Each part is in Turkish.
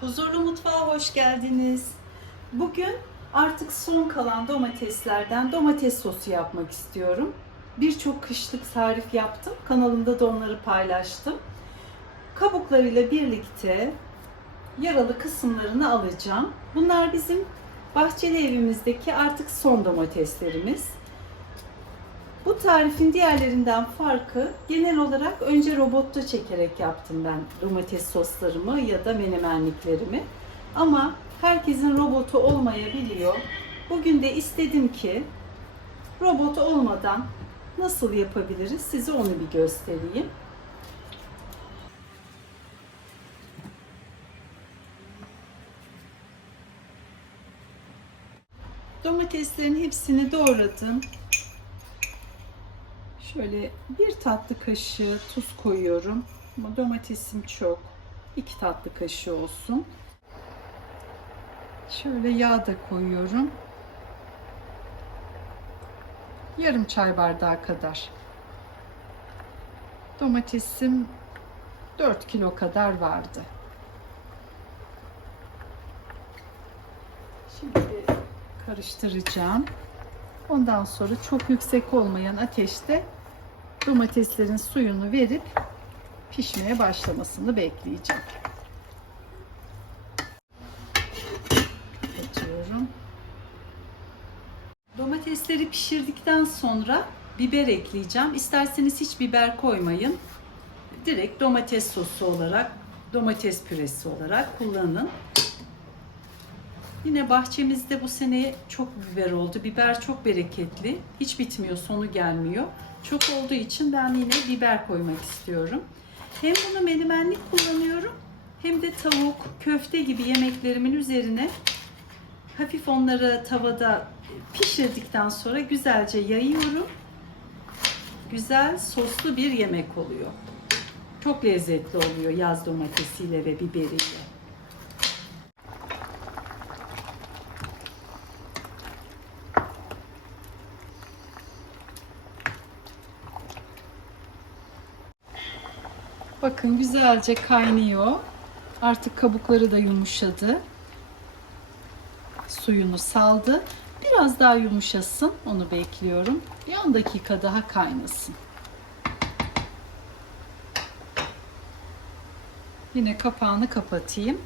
Huzurlu Mutfağa hoş geldiniz. Bugün artık son kalan domateslerden domates sosu yapmak istiyorum. Birçok kışlık tarif yaptım. Kanalımda da onları paylaştım. Kabuklarıyla birlikte yaralı kısımlarını alacağım. Bunlar bizim bahçeli evimizdeki artık son domateslerimiz. Bu tarifin diğerlerinden farkı genel olarak önce robotta çekerek yaptım ben domates soslarımı ya da menemenliklerimi. Ama herkesin robotu olmayabiliyor. Bugün de istedim ki robot olmadan nasıl yapabiliriz size onu bir göstereyim. Domateslerin hepsini doğradım. Şöyle bir tatlı kaşığı tuz koyuyorum. Ama domatesim çok. 2 tatlı kaşığı olsun. Şöyle yağ da koyuyorum. Yarım çay bardağı kadar. Domatesim 4 kilo kadar vardı. Şimdi karıştıracağım. Ondan sonra çok yüksek olmayan ateşte domateslerin suyunu verip pişmeye başlamasını bekleyeceğim. Kapatıyorum. Domatesleri pişirdikten sonra biber ekleyeceğim. İsterseniz hiç biber koymayın. Direkt domates sosu olarak, domates püresi olarak kullanın. Yine bahçemizde bu sene çok biber oldu. Biber çok bereketli. Hiç bitmiyor, sonu gelmiyor. Çok olduğu için ben yine biber koymak istiyorum. Hem bunu menemenlik kullanıyorum hem de tavuk, köfte gibi yemeklerimin üzerine hafif onları tavada pişirdikten sonra güzelce yayıyorum. Güzel soslu bir yemek oluyor. Çok lezzetli oluyor yaz domatesiyle ve biberiyle. Bakın güzelce kaynıyor. Artık kabukları da yumuşadı. Suyunu saldı. Biraz daha yumuşasın. Onu bekliyorum. Bir 10 dakika daha kaynasın. Yine kapağını kapatayım.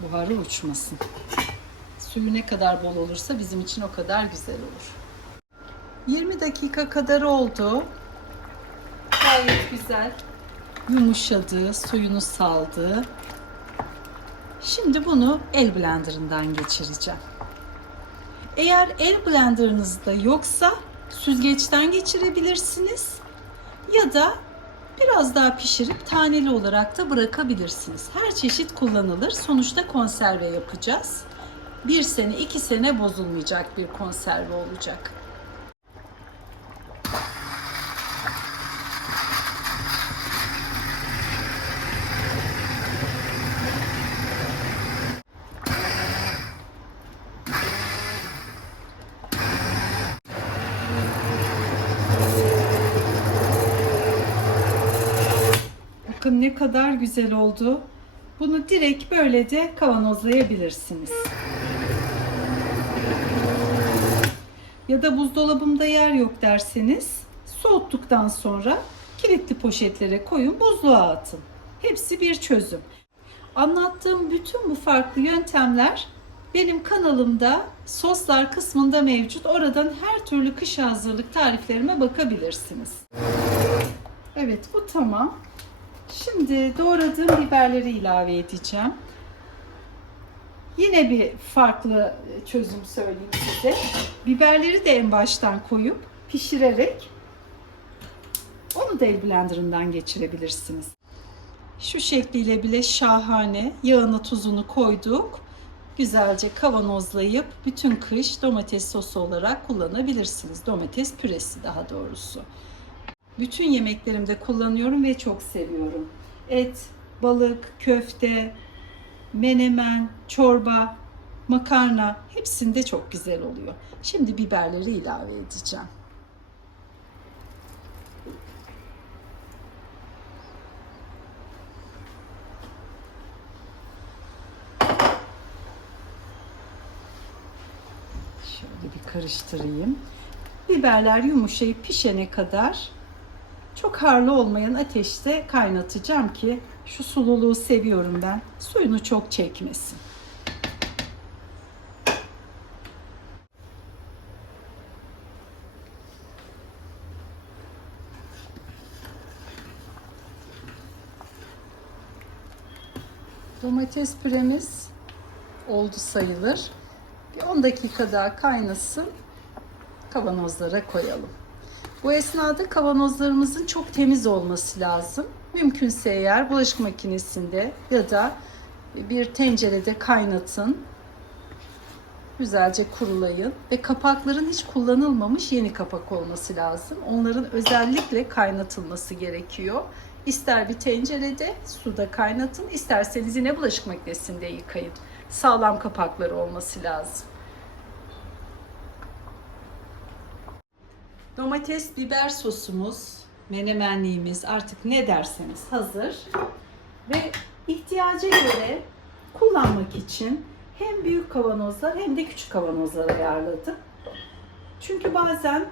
Buharı uçmasın. Suyu ne kadar bol olursa bizim için o kadar güzel olur. 20 dakika kadar oldu. Gayet güzel. Yumuşadı, suyunu saldı. Şimdi bunu el blenderından geçireceğim. Eğer el blenderınızda yoksa süzgeçten geçirebilirsiniz ya da biraz daha pişirip taneli olarak da bırakabilirsiniz. Her çeşit kullanılır. Sonuçta konserve yapacağız. 1 sene, 2 sene bozulmayacak bir konserve olacak. Bakın ne kadar güzel oldu. Bunu direkt böyle de kavanozlayabilirsiniz. Ya da buzdolabımda yer yok derseniz soğuttuktan sonra kilitli poşetlere koyun, buzluğa atın. Hepsi bir çözüm. Anlattığım bütün bu farklı yöntemler benim kanalımda soslar kısmında mevcut. Oradan her türlü kış hazırlık tariflerime bakabilirsiniz. Evet, bu tamam. Şimdi doğradığım biberleri ilave edeceğim. Yine bir farklı çözüm söyleyeyim size. Biberleri de en baştan koyup pişirerek onu da el blenderından geçirebilirsiniz. Şu şekliyle bile şahane. Yağını tuzunu koyduk. Güzelce kavanozlayıp bütün kış domates sosu olarak kullanabilirsiniz. Domates püresi daha doğrusu. Bütün yemeklerimde kullanıyorum ve çok seviyorum. Et, balık, köfte, menemen, çorba, makarna hepsinde çok güzel oluyor. Şimdi biberleri ilave edeceğim. karıştırayım. Biberler yumuşayıp pişene kadar çok harlı olmayan ateşte kaynatacağım ki şu sululuğu seviyorum ben. Suyunu çok çekmesin. Domates püremiz oldu sayılır. Bir 10 dakika daha kaynasın. Kavanozlara koyalım. Bu esnada kavanozlarımızın çok temiz olması lazım. Mümkünse eğer bulaşık makinesinde ya da bir tencerede kaynatın. Güzelce kurulayın ve kapakların hiç kullanılmamış yeni kapak olması lazım. Onların özellikle kaynatılması gerekiyor. İster bir tencerede suda kaynatın, isterseniz yine bulaşık makinesinde yıkayın. Sağlam kapakları olması lazım. Domates biber sosumuz, menemenliğimiz, artık ne derseniz hazır. Ve ihtiyaca göre kullanmak için hem büyük kavanozlar hem de küçük kavanozlar ayarladım. Çünkü bazen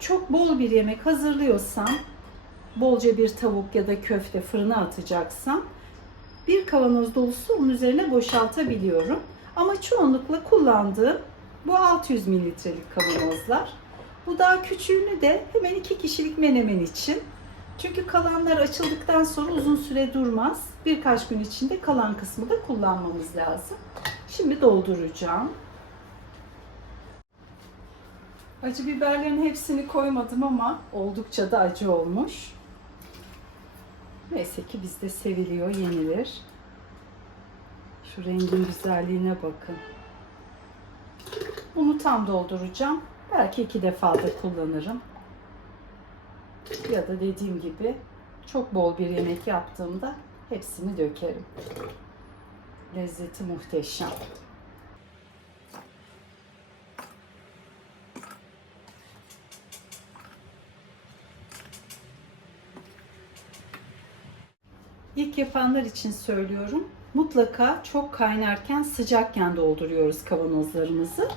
çok bol bir yemek hazırlıyorsam, bolca bir tavuk ya da köfte fırına atacaksam, bir kavanoz dolusu onun üzerine boşaltabiliyorum. Ama çoğunlukla kullandığım bu 600 mililitrelik kavanozlar. Bu daha küçüğünü de hemen 2 kişilik menemen için. Çünkü kalanlar açıldıktan sonra uzun süre durmaz. Birkaç gün içinde kalan kısmı da kullanmamız lazım. Şimdi dolduracağım. Acı biberlerin hepsini koymadım ama oldukça da acı olmuş. Neyse ki bizde seviliyor, yenilir. Şu rengin güzelliğine bakın. Bunu tam dolduracağım. Belki 2 defa da kullanırım. Ya da dediğim gibi çok bol bir yemek yaptığımda hepsini dökerim. Lezzeti muhteşem. İlk yapanlar için söylüyorum. Mutlaka çok kaynarken, sıcakken dolduruyoruz kavanozlarımızı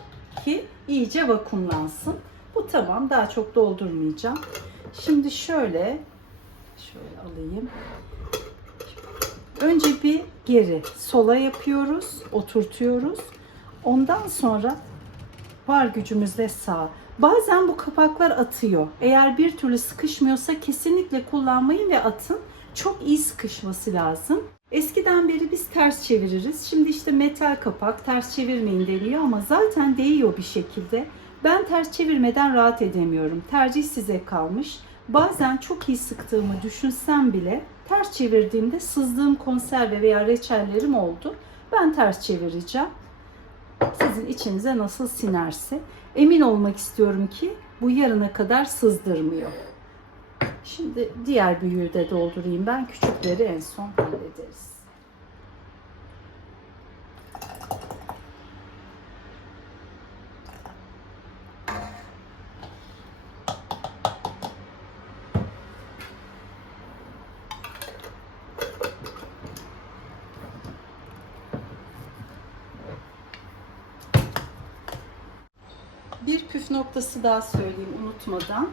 ki iyice vakumlansın. Bu tamam, daha çok doldurmayacağım. Şimdi şöyle alayım. Önce bir geri sola yapıyoruz, oturtuyoruz. Ondan sonra var gücümüzle sağa. Bazen bu kapaklar atıyor. Eğer bir türlü sıkışmıyorsa kesinlikle kullanmayın ve atın. Çok iyi sıkışması lazım. Eskiden beri biz ters çeviririz. Şimdi işte metal kapak, ters çevirmeyin deniyor ama zaten değiyor bir şekilde. Ben ters çevirmeden rahat edemiyorum. Tercih size kalmış. Bazen çok iyi sıktığımı düşünsem bile ters çevirdiğimde sızdığım konserve veya reçellerim oldu. Ben ters çevireceğim. Sizin içinize nasıl sinerse. Emin olmak istiyorum ki bu yarına kadar sızdırmıyor. Şimdi diğer büyüğü de doldurayım ben. Küçükleri en son hallederiz. Bir püf noktası daha söyleyeyim unutmadan.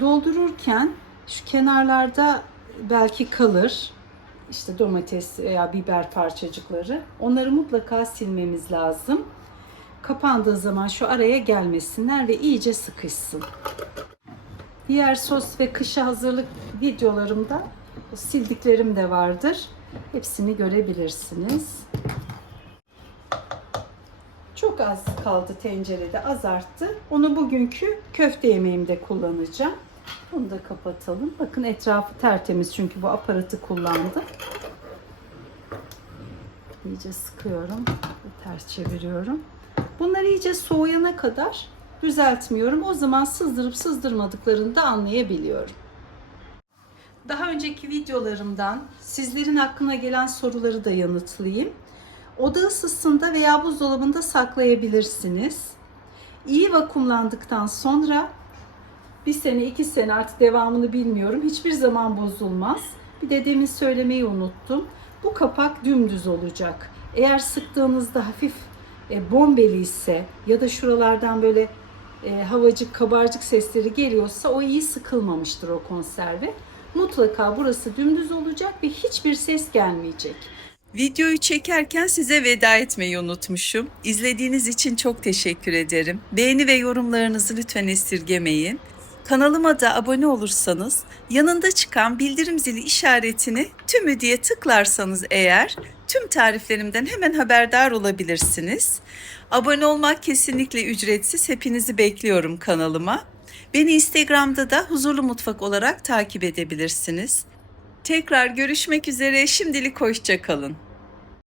Doldururken şu kenarlarda belki kalır. İşte domates veya biber parçacıkları. Onları mutlaka silmemiz lazım. Kapandığı zaman şu araya gelmesinler ve iyice sıkışsın. Diğer sos ve kışa hazırlık videolarımda sildiklerim de vardır. Hepsini görebilirsiniz. Çok az kaldı tencerede, az arttı. Onu bugünkü köfte yemeğimde kullanacağım. Bunu da kapatalım. Bakın etrafı tertemiz çünkü bu aparatı kullandım. İyice sıkıyorum. Ters çeviriyorum. Bunları iyice soğuyana kadar düzeltmiyorum. O zaman sızdırıp sızdırmadıklarını da anlayabiliyorum. Daha önceki videolarımdan sizlerin aklına gelen soruları da yanıtlayayım. Oda ısısında veya buzdolabında saklayabilirsiniz. İyi vakumlandıktan sonra 1 sene 2 sene artık devamını bilmiyorum. Hiçbir zaman bozulmaz. Bir de demin söylemeyi unuttum. Bu kapak dümdüz olacak. Eğer sıktığınızda hafif bombeli ise ya da şuralardan böyle havacık, kabarcık sesleri geliyorsa o iyi sıkılmamıştır o konserve. Mutlaka burası dümdüz olacak ve hiçbir ses gelmeyecek. Videoyu çekerken size veda etmeyi unutmuşum. İzlediğiniz için çok teşekkür ederim. Beğeni ve yorumlarınızı lütfen esirgemeyin. Kanalıma da abone olursanız, yanında çıkan bildirim zili işaretini tümü diye tıklarsanız eğer tüm tariflerimden hemen haberdar olabilirsiniz. Abone olmak kesinlikle ücretsiz. Hepinizi bekliyorum kanalıma. Beni Instagram'da da Huzurlu Mutfak olarak takip edebilirsiniz. Tekrar görüşmek üzere. Şimdilik hoşça kalın.